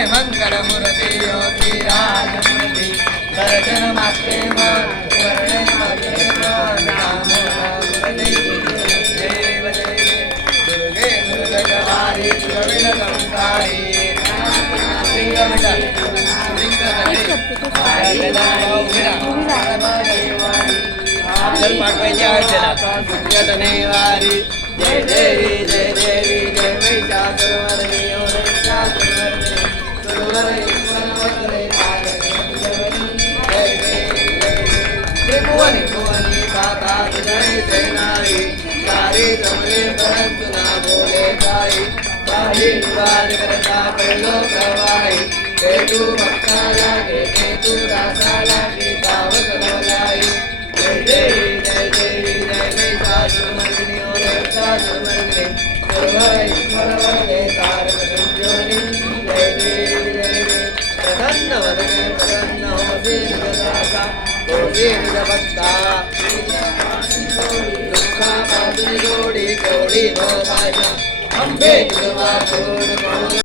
जय मंगल मूर्ति योगी राज मूर्ति दर्शन मात्रे मन वर्ण मात्रे मन नामो मूर्ति देव देव दुर्गे दुर्गजवारी प्रवीण संसारी पाठवायची आहे त्याला जय देवी जय देवी जय महिषासुरमर्दिनी त्रिभुवनी भुवनी माता जय जय नारी नारी कमले परंतु ना बोले काई बाही बाज करता पहलो कवाई केतु भक्ता लागे केतु दासा लागे पावक बोलाई जय देवी जय देवी जय महिषासुरमर्दिनी महिषासुरमर्दिनी सर्वैश्वर वरदे तारक संज्योनि जय देवी जय देवी प्रसन्न वदने प्रसन्न होसी निजदासा होसी निजभक्ता दुःखा पासुनि जोडी जोडी भव पाशा अंबे कृपा